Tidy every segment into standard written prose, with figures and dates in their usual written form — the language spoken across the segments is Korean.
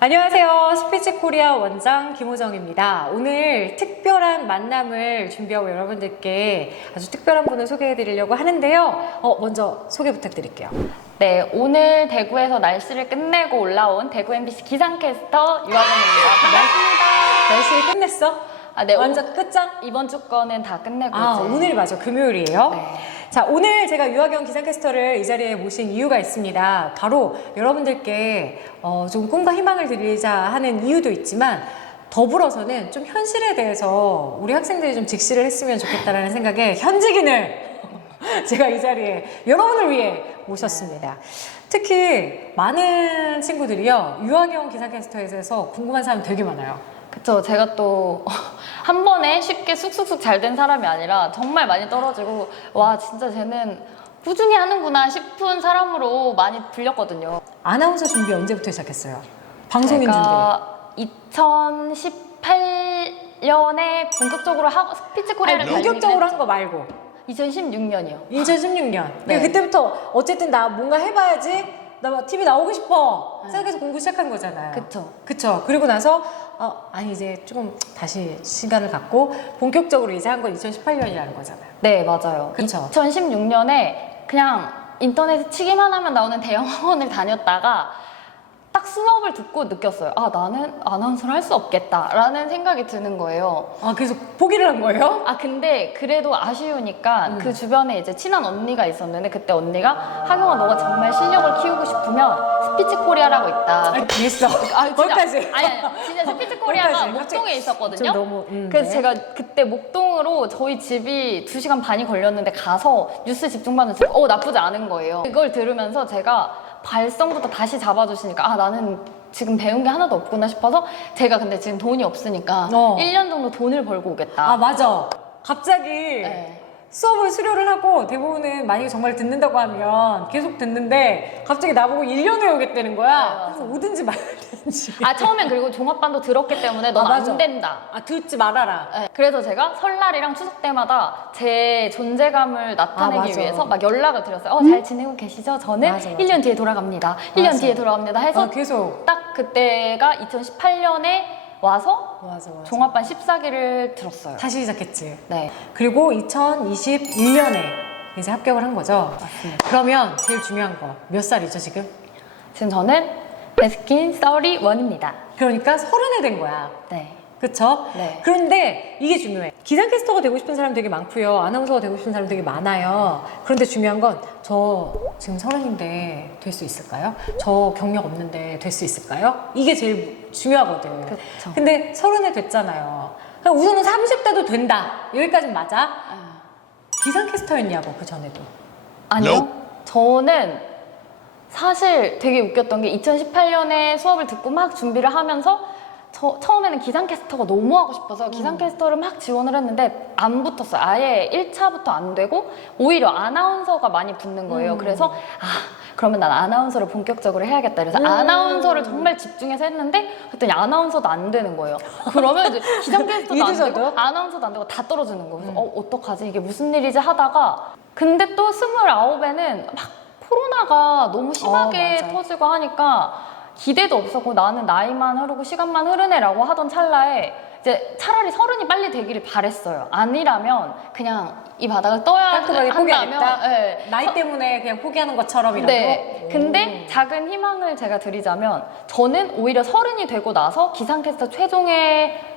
안녕하세요. 스피치 코리아 원장 김호정입니다. 오늘 특별한 만남을 준비하고 여러분들께 아주 특별한 분을 소개해 드리려고 하는데요. 먼저 소개 부탁드릴게요. 네, 오늘 대구에서 날씨를 끝내고 올라온 대구 MBC 기상캐스터 유아정입니다. 반갑습니다. 날씨 끝냈어? 네, 완전 끝장? 이번 주 거는 다 끝내고 이제. 오늘이 맞아. 금요일이에요. 네. 자, 오늘 제가 유아경 기상캐스터를 이 자리에 모신 이유가 있습니다. 바로 여러분들께 좀 꿈과 희망을 드리자 하는 이유도 있지만 더불어서는 좀 현실에 대해서 우리 학생들이 좀 직시를 했으면 좋겠다라는 생각에 현직인을 제가 이 자리에 여러분을 위해 모셨습니다. 특히 많은 친구들이요, 유아경 기상캐스터에 대해서 궁금한 사람 되게 많아요. 그쵸, 제가 또 한 번에 쉽게 쑥쑥쑥 잘 된 사람이 아니라 정말 많이 떨어지고 와 진짜 쟤는 꾸준히 하는구나 싶은 사람으로 많이 불렸거든요. 아나운서 준비 언제부터 시작했어요? 방송인 준비. 제가 2018년에 본격적으로 스피치 코리아를 본격적으로 한 거 말고 2016년이요. 2016년. 네. 그때부터 어쨌든 나 뭔가 해봐야지, 나 TV 나오고 싶어 생각해서 공부 시작한 거잖아요. 그쵸. 그리고 나서 이제 조금 다시 시간을 갖고 본격적으로 이제 한 건 2018년이라는 거잖아요. 네, 맞아요. 그쵸. 2016년에 그냥 인터넷에 치기만 하면 나오는 대형 학원을 다녔다가 딱 수업을 듣고 느꼈어요. 나는 아나운서를 할 수 없겠다라는 생각이 드는 거예요. 그래서 포기를 한 거예요? 근데 그래도 아쉬우니까 그 주변에 이제 친한 언니가 있었는데 그때 언니가 하경아 너가 정말 실력을 키우고 싶으면 스피치 코리아라고 있다. 됐어. 거기까지. 아니, 진짜 스피치 코리아가 거기까지. 목동에 있었거든요. 좀 너무, 그래서 네. 제가 그때 목동으로 저희 집이 2시간 반이 걸렸는데 가서 뉴스 집중반을 듣고 나쁘지 않은 거예요. 그걸 들으면서 제가 발성부터 다시 잡아주시니까 나는 지금 배운 게 하나도 없구나 싶어서 제가 근데 지금 돈이 없으니까 1년 정도 돈을 벌고 오겠다. 맞아. 갑자기 네. 수업을 수료를 하고 대부분은 만약에 정말 듣는다고 하면 계속 듣는데 갑자기 나보고 1년 후에 오겠다는 거야. 그래서 오든지 말든지. 처음엔 그리고 종합반도 들었기 때문에 넌 맞아. 안 된다. 듣지 말아라. 네, 그래서 제가 설날이랑 추석 때마다 제 존재감을 나타내기 맞아. 위해서 막 연락을 드렸어요. 잘 지내고 계시죠? 저는 맞아. 1년 뒤에 돌아갑니다. 1년 맞아. 뒤에 돌아갑니다 해서 계속. 딱 그때가 2018년에 와서 맞아. 종합반 14기를 들었어요. 다시 시작했지. 네, 그리고 2021년에 이제 합격을 한 거죠. 맞습니다. 그러면 제일 중요한 거 몇 살이죠 지금? 지금 저는 베스킨 31입니다. 그러니까 30에 된 거야. 네. 그쵸? 네. 그런데 이게 중요해. 기상캐스터가 되고 싶은 사람 되게 많고요. 아나운서가 되고 싶은 사람 되게 많아요. 그런데 중요한 건 저 지금 30인데 될 수 있을까요? 저 경력 없는데 될 수 있을까요? 이게 제일 중요하거든. 그쵸. 근데 30에 됐잖아요. 그럼 우선은 30대도 된다. 여기까지는 맞아? 기상캐스터였냐고, 그 전에도. 아니요. 저는 사실 되게 웃겼던 게 2018년에 수업을 듣고 막 준비를 하면서 처음에는 기상캐스터가 너무 하고 싶어서 기상캐스터를 막 지원을 했는데 안 붙었어요. 아예 1차부터 안 되고 오히려 아나운서가 많이 붙는 거예요. 그래서 그러면 난 아나운서를 본격적으로 해야겠다. 그래서 아나운서를 정말 집중해서 했는데 그랬더니 아나운서도 안 되는 거예요. 그러면 이제 기상캐스터도 안 되고 아나운서도 안 되고 다 떨어지는 거예요. 그래서 어떡하지? 이게 무슨 일이지? 하다가 근데 또 29에는 막 코로나가 너무 심하게 맞아. 터지고 하니까 기대도 없었고 나는 나이만 흐르고 시간만 흐르네라고 하던 찰나에 이제 차라리 30이 빨리 되기를 바랬어요. 아니라면 그냥 이 바닥을 떠야 깔끔하게 포기하겠다? 네. 나이 때문에 그냥 포기하는 것처럼이라도? 네. 근데 작은 희망을 제가 드리자면 저는 오히려 30이 되고 나서 기상캐스터 최종에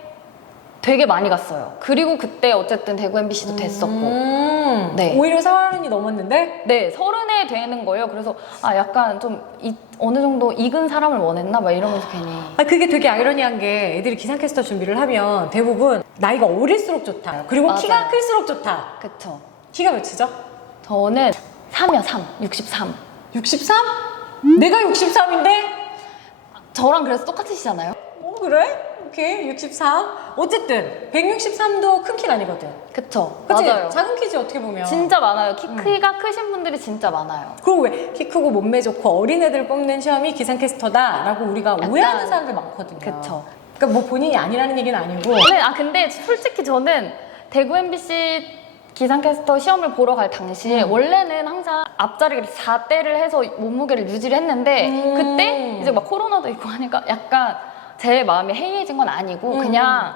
되게 많이 갔어요. 그리고 그때 어쨌든 대구 MBC도 됐었고 네. 오히려 30이 넘었는데? 네, 30에 되는 거예요. 그래서 약간 좀 어느 정도 익은 사람을 원했나? 막 이러면서 괜히. 그게 되게 아이러니한 게 애들이 기상캐스터 준비를 하면 대부분 나이가 어릴수록 좋다. 그리고 맞아요. 키가 클수록 좋다. 그쵸. 키가 몇이죠? 저는 3이요, 3. 63. 63? 내가 63인데? 저랑 그래서 똑같으시잖아요? 그래? 오케이, 63. 어쨌든 163도 큰 키가 아니거든. 그쵸. 그치? 맞아요. 작은 키지 어떻게 보면. 진짜 많아요. 키가 크신 분들이 진짜 많아요. 그리고 왜 키 크고 몸매 좋고 어린애들 뽑는 시험이 기상캐스터다라고 우리가 오해하는 사람들 많거든요. 그쵸. 그러니까 뭐 본인이 아니라는 얘기는 아니고. 근데 솔직히 저는 대구 MBC 기상캐스터 시험을 보러 갈 당시에 원래는 항상 앞자리를 4대를 해서 몸무게를 유지를 했는데 그때 이제 막 코로나도 있고 하니까 약간 제 마음이 해이해진 건 아니고 그냥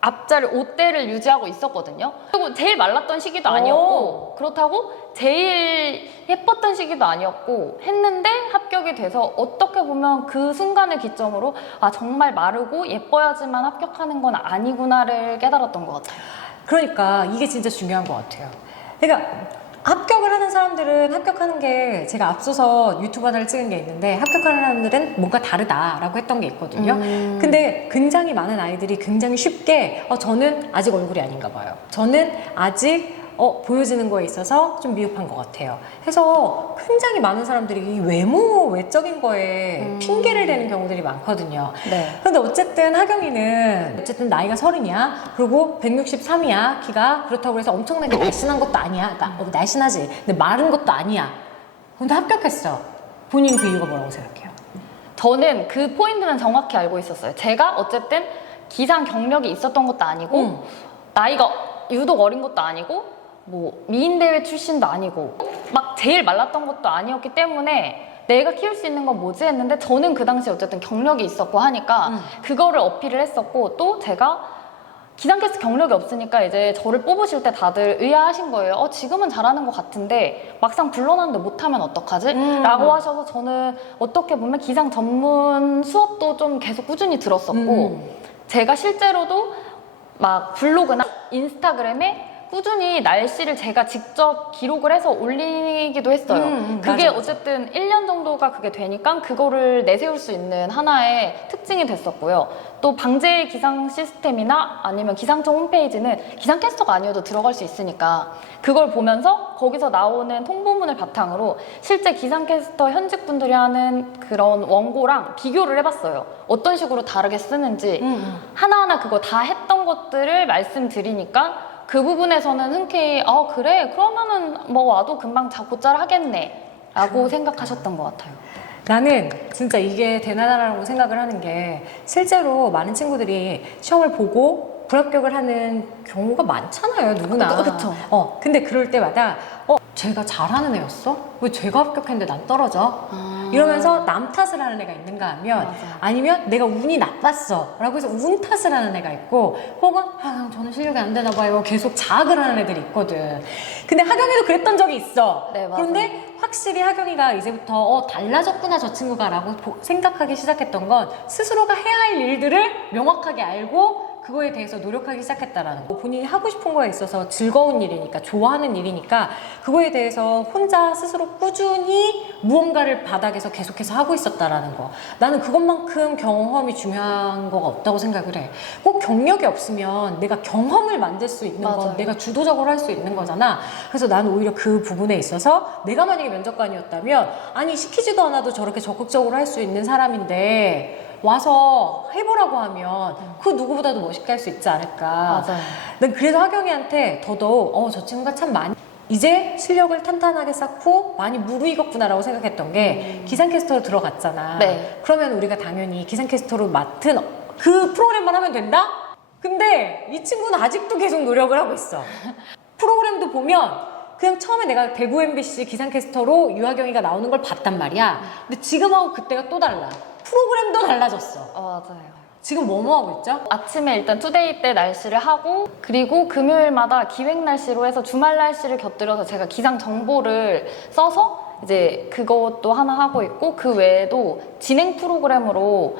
앞자리 5대를 유지하고 있었거든요. 그리고 제일 말랐던 시기도 아니었고 그렇다고 제일 예뻤던 시기도 아니었고 했는데 합격이 돼서 어떻게 보면 그 순간을 기점으로 아 정말 마르고 예뻐야지만 합격하는 건 아니구나를 깨달았던 것 같아요. 그러니까 이게 진짜 중요한 것 같아요. 그러니까 합격을 하는 사람들은 합격하는 게 제가 앞서서 유튜브 하나를 찍은 게 있는데 합격하는 사람들은 뭔가 다르다라고 했던 게 있거든요. 근데 굉장히 많은 아이들이 굉장히 쉽게 저는 아직 얼굴이 아닌가 봐요. 저는 아직 보여지는 거에 있어서 좀 미흡한 것 같아요. 해서 굉장히 많은 사람들이 이 외적인 거에 핑계를 대는 경우들이 많거든요. 네. 근데 어쨌든 하경이는 어쨌든 나이가 30이야. 그리고 163이야. 키가. 그렇다고 해서 엄청나게 날씬한 것도 아니야. 날씬하지. 근데 마른 것도 아니야. 근데 합격했어. 본인 그 이유가 뭐라고 생각해요? 저는 그 포인트는 정확히 알고 있었어요. 제가 어쨌든 기상 경력이 있었던 것도 아니고 나이가 유독 어린 것도 아니고 뭐 미인대회 출신도 아니고 막 제일 말랐던 것도 아니었기 때문에 내가 키울 수 있는 건 뭐지 했는데 저는 그 당시에 어쨌든 경력이 있었고 하니까 그거를 어필을 했었고 또 제가 기상캐스터 경력이 없으니까 이제 저를 뽑으실 때 다들 의아하신 거예요. 지금은 잘하는 것 같은데 막상 불러놨는데 못하면 어떡하지? 라고 하셔서 저는 어떻게 보면 기상 전문 수업도 좀 계속 꾸준히 들었었고 제가 실제로도 막 블로그나 인스타그램에 꾸준히 날씨를 제가 직접 기록을 해서 올리기도 했어요. 그게 맞아. 어쨌든 1년 정도가 그게 되니까 그거를 내세울 수 있는 하나의 특징이 됐었고요. 또 방제 기상 시스템이나 아니면 기상청 홈페이지는 기상캐스터가 아니어도 들어갈 수 있으니까 그걸 보면서 거기서 나오는 통보문을 바탕으로 실제 기상캐스터 현직 분들이 하는 그런 원고랑 비교를 해봤어요. 어떤 식으로 다르게 쓰는지 하나하나 그거 다 했던 것들을 말씀드리니까 그 부분에서는 흔쾌히 그래 그러면은 뭐 와도 금방 곧잘 하겠네 라고 생각하셨던 것 같아요. 나는 진짜 이게 대단하다고 생각을 하는 게 실제로 많은 친구들이 시험을 보고 불합격을 하는 경우가 많잖아요, 누구나. 그쵸. 근데 그럴 때마다 쟤가 잘하는 애였어? 왜 쟤가 합격했는데 난 떨어져? 이러면서 남 탓을 하는 애가 있는가 하면 맞아. 아니면 내가 운이 나빴어 라고 해서 운 탓을 하는 애가 있고 혹은 저는 실력이 안 되나 봐요 계속 자학을 하는 애들이 있거든. 근데 하경이도 그랬던 적이 있어. 네, 맞아요. 그런데 확실히 하경이가 이제부터 달라졌구나 저 친구가 라고 생각하기 시작했던 건 스스로가 해야 할 일들을 명확하게 알고 그거에 대해서 노력하기 시작했다라는 거. 본인이 하고 싶은 거에 있어서 즐거운 일이니까 좋아하는 일이니까 그거에 대해서 혼자 스스로 꾸준히 무언가를 바닥에서 계속해서 하고 있었다라는 거. 나는 그것만큼 경험이 중요한 거가 없다고 생각을 해. 꼭 경력이 없으면 내가 경험을 만들 수 있는 건 맞아요. 내가 주도적으로 할 수 있는 거잖아. 그래서 나는 오히려 그 부분에 있어서 내가 만약에 면접관이었다면 아니 시키지도 않아도 저렇게 적극적으로 할 수 있는 사람인데 와서 해보라고 하면 그 누구보다도 멋있게 할 수 있지 않을까. 맞아요. 난 그래서 하경이한테 더더욱 저 친구가 참 많이 이제 실력을 탄탄하게 쌓고 많이 무르익었구나라고 생각했던 게 기상캐스터로 들어갔잖아. 네. 그러면 우리가 당연히 기상캐스터로 맡은 그 프로그램만 하면 된다? 근데 이 친구는 아직도 계속 노력을 하고 있어. 프로그램도 보면 그냥 처음에 내가 대구 MBC 기상캐스터로 유하경이가 나오는 걸 봤단 말이야. 근데 지금하고 그때가 또 달라. 프로그램도 달라졌어. 맞아요. 지금 뭐 하고 있죠? 아침에 일단 투데이 때 날씨를 하고 그리고 금요일마다 기획 날씨로 해서 주말 날씨를 곁들여서 제가 기상 정보를 써서 이제 그것도 하나 하고 있고 그 외에도 진행 프로그램으로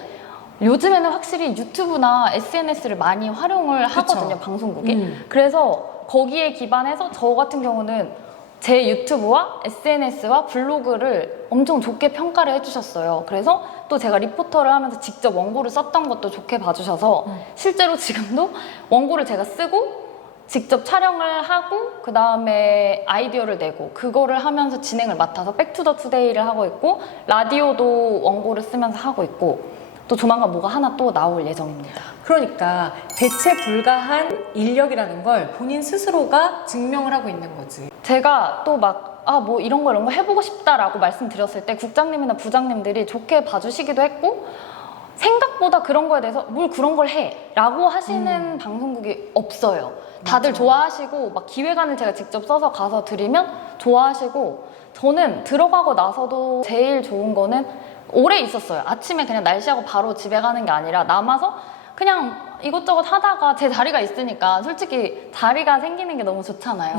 요즘에는 확실히 유튜브나 SNS를 많이 활용을 하거든요, 방송국이. 그래서 거기에 기반해서 저 같은 경우는 제 유튜브와 SNS와 블로그를 엄청 좋게 평가를 해주셨어요. 그래서 또 제가 리포터를 하면서 직접 원고를 썼던 것도 좋게 봐주셔서 실제로 지금도 원고를 제가 쓰고 직접 촬영을 하고 그 다음에 아이디어를 내고 그거를 하면서 진행을 맡아서 백투더투데이를 하고 있고 라디오도 원고를 쓰면서 하고 있고 또 조만간 뭐가 하나 또 나올 예정입니다. 그러니까 대체 불가한 인력이라는 걸 본인 스스로가 증명을 하고 있는 거지. 제가 또 막 뭐 이런 거 해보고 싶다라고 말씀드렸을 때 국장님이나 부장님들이 좋게 봐주시기도 했고 생각보다 그런 거에 대해서 뭘 그런 걸 해 라고 하시는 방송국이 없어요. 다들 맞아. 좋아하시고 막 기획안을 제가 직접 써서 가서 드리면 좋아하시고, 저는 들어가고 나서도 제일 좋은 거는 오래 있었어요. 아침에 그냥 날씨하고 바로 집에 가는 게 아니라 남아서 그냥 이것저것 하다가 제 자리가 있으니까 솔직히 자리가 생기는 게 너무 좋잖아요.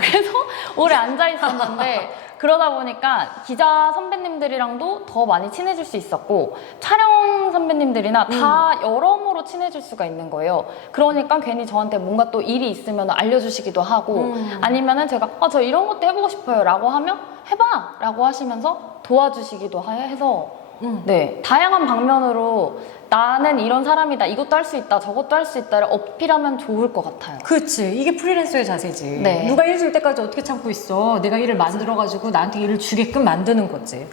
그래서 오래 앉아 있었는데 그러다 보니까 기자 선배님들이랑도 더 많이 친해질 수 있었고, 촬영 선배님들이나 다 여러모로 친해질 수가 있는 거예요. 그러니까 괜히 저한테 뭔가 또 일이 있으면 알려주시기도 하고, 아니면은 제가 저 이런 것도 해보고 싶어요 라고 하면 해봐 라고 하시면서 도와주시기도 해서 네, 다양한 방면으로 나는 이런 사람이다, 이것도 할 수 있다, 저것도 할 수 있다를 어필하면 좋을 것 같아요. 그렇지. 이게 프리랜서의 자세지. 네. 누가 일 줄 때까지 어떻게 참고 있어. 내가 일을 만들어가지고 나한테 일을 주게끔 만드는 거지.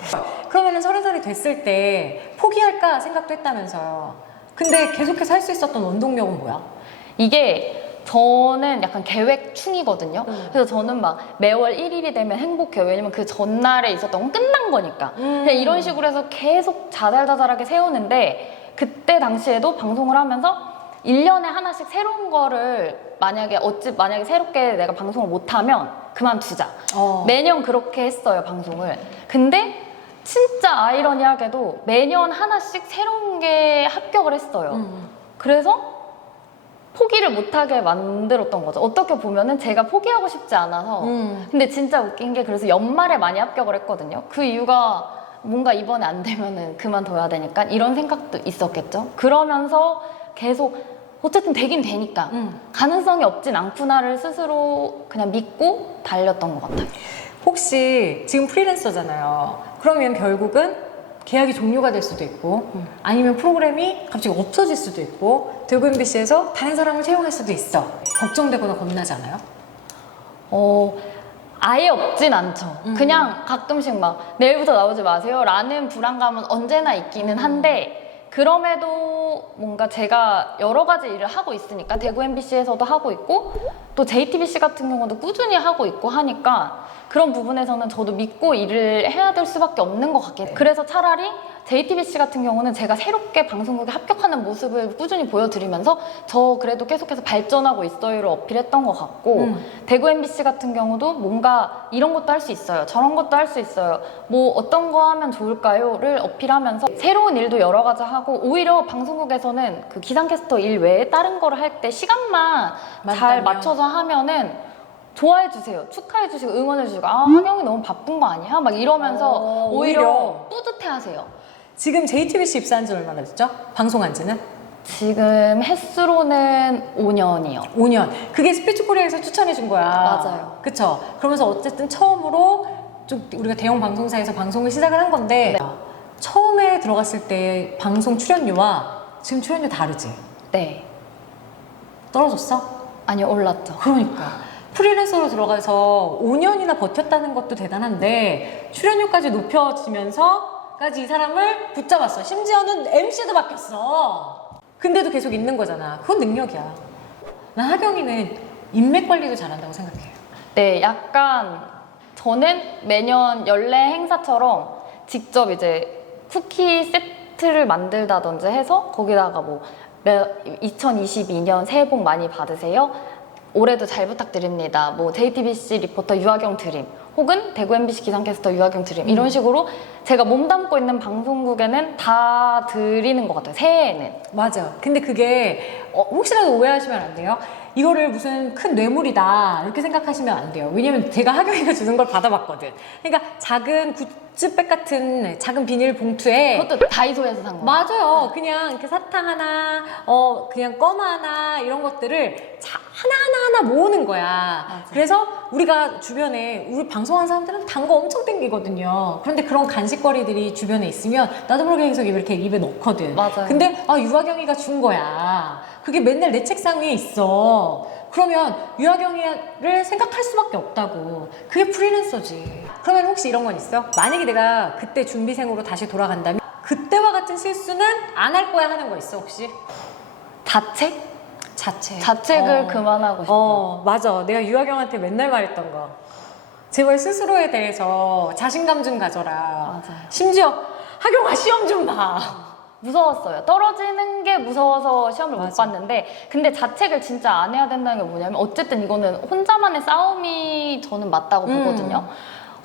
그러면은 30살이 됐을 때 포기할까 생각도 했다면서요. 근데 계속해서 할 수 있었던 원동력은 뭐야? 이게 저는 약간 계획충이거든요. 그래서 저는 막 매월 1일이 되면 행복해요. 왜냐면 그 전날에 있었던 건 끝난 거니까. 그냥 이런 식으로 해서 계속 자잘자잘하게 세우는데, 그때 당시에도 방송을 하면서 1년에 하나씩 새로운 거를 만약에 새롭게 내가 방송을 못하면 그만두자. 매년 그렇게 했어요, 방송을. 근데 진짜 아이러니하게도 매년 하나씩 새로운 게 합격을 했어요. 그래서 포기를 못하게 만들었던 거죠. 어떻게 보면은 제가 포기하고 싶지 않아서. 근데 진짜 웃긴 게, 그래서 연말에 많이 합격을 했거든요. 그 이유가 뭔가 이번에 안 되면은 그만둬야 되니까 이런 생각도 있었겠죠. 그러면서 계속 어쨌든 되긴 되니까 가능성이 없진 않구나를 스스로 그냥 믿고 달렸던 것 같아요. 혹시 지금 프리랜서잖아요. 그러면 결국은 계약이 종료가 될 수도 있고, 아니면 프로그램이 갑자기 없어질 수도 있고, 대구 MBC에서 다른 사람을 채용할 수도 있어. 걱정되거나 겁나지 않아요? 아예 없진 않죠. 그냥 가끔씩 막 내일부터 나오지 마세요 라는 불안감은 언제나 있기는 한데, 그럼에도 뭔가 제가 여러 가지 일을 하고 있으니까, 대구 MBC에서도 하고 있고 또 JTBC 같은 경우도 꾸준히 하고 있고 하니까 그런 부분에서는 저도 믿고 일을 해야 될 수밖에 없는 것 같긴 해요. 그래서 차라리 JTBC 같은 경우는 제가 새롭게 방송국에 합격하는 모습을 꾸준히 보여드리면서 저 그래도 계속해서 발전하고 있어요를 어필했던 것 같고, 대구 MBC 같은 경우도 뭔가 이런 것도 할 수 있어요, 저런 것도 할 수 있어요, 뭐 어떤 거 하면 좋을까요?를 어필하면서 새로운 일도 여러 가지 하고, 오히려 방송국에서는 그 기상캐스터 일 외에 다른 거를 할 때 시간만 잘 맞다면. 맞춰서 하면은 좋아해주세요, 축하해주시고 응원해주시고, 하경이 너무 바쁜 거 아니야? 막 이러면서 오히려 뿌듯해하세요. 지금 JTBC 입사한 지 얼마나 됐죠? 방송한 지는? 지금 횟수로는 5년이요. 5년. 그게 스피치 코리아에서 추천해 준 거야. 맞아요. 그쵸? 그러면서 어쨌든 처음으로 좀 우리가 대형 방송사에서 방송을 시작을 한 건데, 처음에 들어갔을 때 방송 출연료와 지금 출연료 다르지? 네. 떨어졌어? 아니요, 올랐죠. 그러니까. 프리랜서로 들어가서 5년이나 버텼다는 것도 대단한데, 출연료까지 높여지면서까지 이 사람을 붙잡았어. 심지어는 MC도 바뀌었어. 근데도 계속 있는 거잖아. 그건 능력이야. 난 하경이는 인맥 관리도 잘한다고 생각해요. 네, 약간 저는 매년 연례 행사처럼 직접 이제 쿠키 세트를 만들다든지 해서 거기다가 뭐 2022년 새해 복 많이 받으세요, 올해도 잘 부탁드립니다, 뭐 JTBC 리포터 유아경 드림, 혹은 대구 MBC 기상캐스터 유아경 드림, 이런 식으로 제가 몸담고 있는 방송국에는 다 드리는 것 같아요, 새해에는. 맞아. 근데 그게 혹시라도 오해하시면 안 돼요. 이거를 무슨 큰 뇌물이다 이렇게 생각하시면 안 돼요. 왜냐면 제가 하경이가 주는 걸 받아봤거든. 그러니까 작은 굿즈백 같은 작은 비닐 봉투에, 그것도 다이소에서 산 거. 맞아요. 그냥 이렇게 사탕 하나, 그냥 껌 하나, 이런 것들을 하나하나 모으는 거야. 맞아. 그래서 우리가 주변에, 우리 방송하는 사람들은 단 거 엄청 땡기거든요. 그런데 그런 간식거리들이 주변에 있으면 나도 모르게 계속 이렇게 입에 넣거든. 맞아요. 근데 유아경이가 준 거야. 그게 맨날 내 책상 위에 있어. 그러면 유아경이를 생각할 수밖에 없다고. 그게 프리랜서지. 그러면 혹시 이런 건 있어? 만약에 내가 그때 준비생으로 다시 돌아간다면 그때와 같은 실수는 안 할 거야 하는 거 있어 혹시? 자책? 자책. 자책을 그만하고 싶어요. 맞아. 내가 유아경한테 맨날 말했던 거. 제발 스스로에 대해서 자신감 좀 가져라. 맞아요. 심지어 하경아 시험 좀 봐. 무서웠어요. 떨어지는 게 무서워서 시험을 못 맞아. 봤는데, 근데 자책을 진짜 안 해야 된다는 게 뭐냐면, 어쨌든 이거는 혼자만의 싸움이 저는 맞다고 보거든요.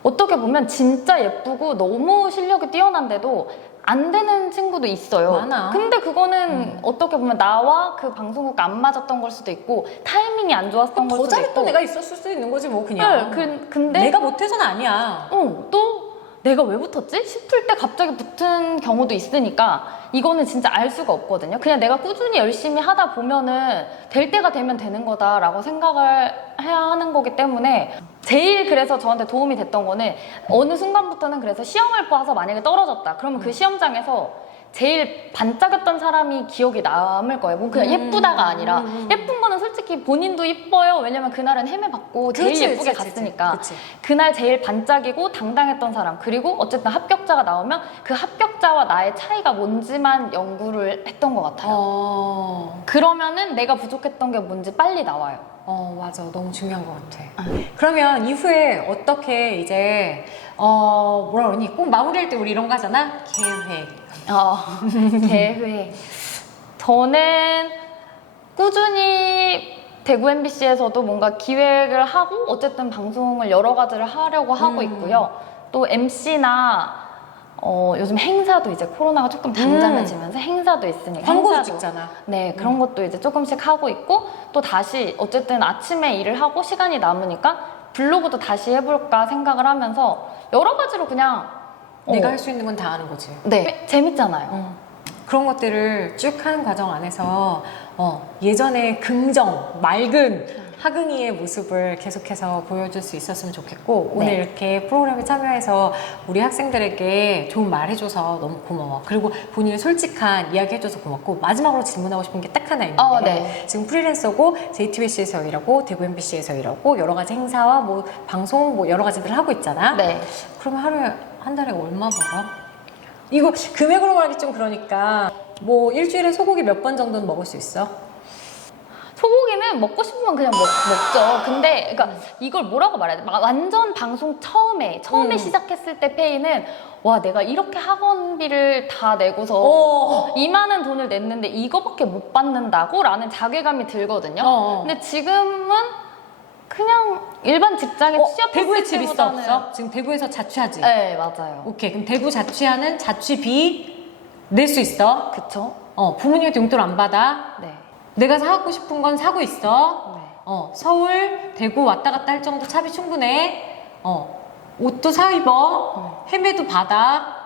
어떻게 보면 진짜 예쁘고 너무 실력이 뛰어난데도 안 되는 친구도 있어요. 많아. 근데 그거는 어떻게 보면 나와 그 방송국가 안 맞았던 걸 수도 있고, 타이밍이 안 좋았던 걸 더 수도 잘했던 있고. 내가 있었을 수도 있는 거지 뭐 그냥. 네, 근데 내가 못해서는 아니야. 또 내가 왜 붙었지? 싶을 때 갑자기 붙은 경우도 있으니까 이거는 진짜 알 수가 없거든요. 그냥 내가 꾸준히 열심히 하다 보면은 될 때가 되면 되는 거다라고 생각을 해야 하는 거기 때문에, 제일 그래서 저한테 도움이 됐던 거는 어느 순간부터는, 그래서 시험을 봐서 만약에 떨어졌다 그러면 그 시험장에서 제일 반짝였던 사람이 기억이 남을 거예요. 뭐 그냥 예쁘다가 아니라, 예쁜 거는 솔직히 본인도 예뻐요. 왜냐면 그날은 헤매봤고 제일 그렇지, 예쁘게 그렇지, 갔으니까. 그렇지. 그날 제일 반짝이고 당당했던 사람, 그리고 어쨌든 합격자가 나오면 그 합격자와 나의 차이가 뭔지만 연구를 했던 것 같아요. 그러면은 내가 부족했던 게 뭔지 빨리 나와요. 맞아. 너무 중요한 것 같아. 그러면 이후에 어떻게 이제, 뭐라 그러니? 꼭 마무리할 때 우리 이런 거 하잖아? 계획. 계획. 저는 꾸준히 대구 MBC에서도 뭔가 기획을 하고, 어쨌든 방송을 여러 가지를 하려고 하고 있고요. 또 MC나 요즘 행사도 이제 코로나가 조금 잠잠해지면서 행사도 있으니까 광고도 행사도, 찍잖아. 네, 그런 것도 이제 조금씩 하고 있고, 또 다시 어쨌든 아침에 일을 하고 시간이 남으니까 블로그도 다시 해볼까 생각을 하면서 여러 가지로 그냥 내가 할 수 있는 건 다 하는 거지. 네, 재밌잖아요. 그런 것들을 쭉 하는 과정 안에서 예전에 긍정, 맑은 하긍이의 모습을 계속해서 보여줄 수 있었으면 좋겠고, 오늘 네. 이렇게 프로그램에 참여해서 우리 학생들에게 좋은 말 해줘서 너무 고마워. 그리고 본인의 솔직한 이야기 해줘서 고맙고, 마지막으로 질문하고 싶은 게 딱 하나 있는데, 네. 지금 프리랜서고 JTBC에서 일하고 대구 MBC에서 일하고 여러 가지 행사와 뭐 방송 뭐 여러 가지들 하고 있잖아. 네. 그러면 하루에 한 달에 얼마 벌어? 이거 금액으로 말하기 좀 그러니까, 뭐 일주일에 소고기 몇 번 정도는 먹을 수 있어? 소고기는 먹고 싶으면 그냥 먹죠. 근데 그러니까 이걸 뭐라고 말해야 돼? 완전 방송 처음에 시작했을 때 페이는, 와, 내가 이렇게 학원비를 다 내고서 이 많은 돈을 냈는데 이거밖에 못 받는다고? 라는 자괴감이 들거든요. 근데 지금은 그냥 일반 직장에 취업했을 대구에 집 있어 때보다는, 없어? 지금 대구에서 자취하지? 네, 맞아요. 오케이, 그럼 대구 자취하는 자취비 낼 수 있어? 그쵸? 부모님한테 용돈을 안 받아? 네. 내가 사고 싶은 건 사고 있어? 네. 서울, 대구 왔다 갔다 할 정도 차비 충분해? 옷도 사 입어? 헤매도 받아?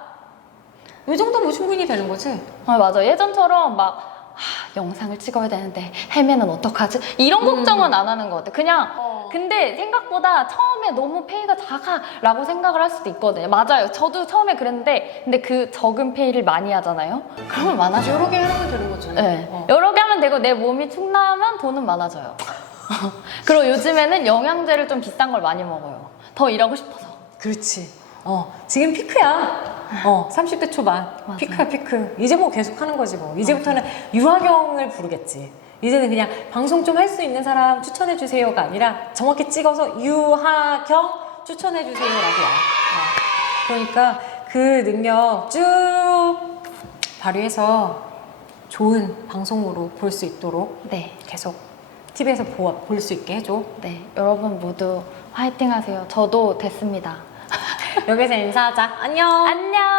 이 정도면 충분히 되는 거지? 맞아. 예전처럼 영상을 찍어야 되는데 헤매는 어떡하지? 이런 걱정은 안 하는 것 같아. 그냥 근데 생각보다 처음에 너무 페이가 작아라고 생각을 할 수도 있거든요. 맞아요. 저도 처음에 그랬는데, 근데 그 적은 페이를 많이 하잖아요. 그러면 많아져요. 여러 개 하면 되는 거지. 네. 여러 개 하면 되고 내 몸이 축나면 돈은 많아져요. 그리고 요즘에는 영양제를 좀 비싼 걸 많이 먹어요. 더 일하고 싶어서. 그렇지. 지금 피크야. 30대 초반. 맞아요. 피크야, 피크. 이제 뭐 계속 하는 거지 뭐. 이제부터는 유아경을 부르겠지. 이제는 그냥 방송 좀 할 수 있는 사람 추천해주세요가 아니라 정확히 찍어서 유하경 추천해주세요라고 와. 그러니까 그 능력 쭉 발휘해서 좋은 방송으로 볼 수 있도록 네. 계속 TV에서 볼 수 있게 해줘. 네. 여러분 모두 화이팅 하세요. 저도 됐습니다. 여기서 인사하자. 안녕. 안녕.